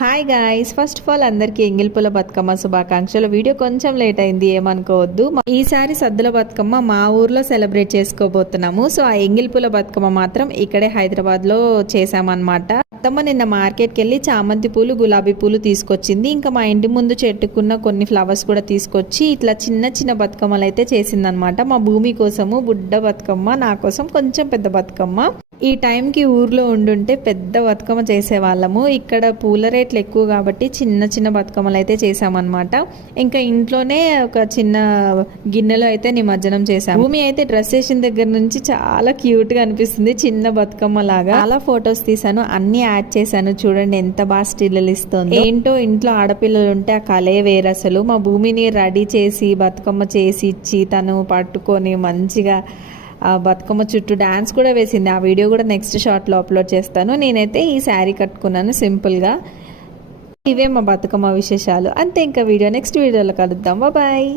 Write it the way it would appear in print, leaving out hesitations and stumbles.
Hi guys, first of all అందరికీ ఎంగిల్పుల బతుకమ్మ శుభాకాంక్షలు. Video కొంచెం లేట్ అయింది, ఏమనుకోవద్దు. ఈసారి సద్దుల బతుకమ్మ మా ఊర్లో సెలబ్రేట్ చేసుకోబోతున్నాము. సో ఆ ఎంగిల్పుల బతుకమ్మ మాత్రం ఇక్కడే హైదరాబాద్లో చేసామన్నమాట. అత్తమ్మ నిన్న మార్కెట్కి వెళ్ళి చామంతి పూలు, గులాబీ పూలు తీసుకొచ్చింది. ఇంకా మా ఇంటి ముందు చెట్టుకున్న కొన్ని ఫ్లవర్స్ కూడా తీసుకొచ్చి ఇట్లా చిన్న చిన్న బతుకమ్మలు అయితే చేసిందనమాట. మా భూమి కోసము బుడ్డ బతుకమ్మ, నా కోసం కొంచెం పెద్ద బతుకమ్మ. ఈ టైంకి ఊర్లో ఉండుంటే పెద్ద బతుకమ్మ చేసేవాళ్ళము. ఇక్కడ పూల రేట్లు ఎక్కువ కాబట్టి చిన్న చిన్న బతుకమ్మలు అయితే చేసామన్నమాట. ఇంకా ఇంట్లోనే ఒక చిన్న గిన్నెలో అయితే నిమజ్జనం చేసాము. భూమి అయితే డ్రెస్ వేసిన దగ్గర నుంచి చాలా క్యూట్గా అనిపిస్తుంది, చిన్న బతుకమ్మ లాగా. చాలా ఫొటోస్ తీసాను, అన్ని యాడ్ చేశాను. చూడండి ఎంత బాగా స్టిల్ ఇస్తుంది. ఏంటో ఇంట్లో ఆడపిల్లలు ఉంటే ఆ కలే వేరు అసలు. మా భూమిని రెడీ చేసి బతుకమ్మ చేసి ఇచ్చి తను పట్టుకొని మంచిగా ఆ బతుకమ్మ చుట్టూ డాన్స్ కూడా వేసింది. ఆ వీడియో కూడా నెక్స్ట్ షార్ట్లో అప్లోడ్ చేస్తాను. నేనైతే ఈ శారీ కట్టుకున్నాను సింపుల్గా. ఇవే మా బతుకమ్మ విశేషాలు అంతే. ఇంకా వీడియో నెక్స్ట్ వీడియోలో కలుద్దాం. బాయ్.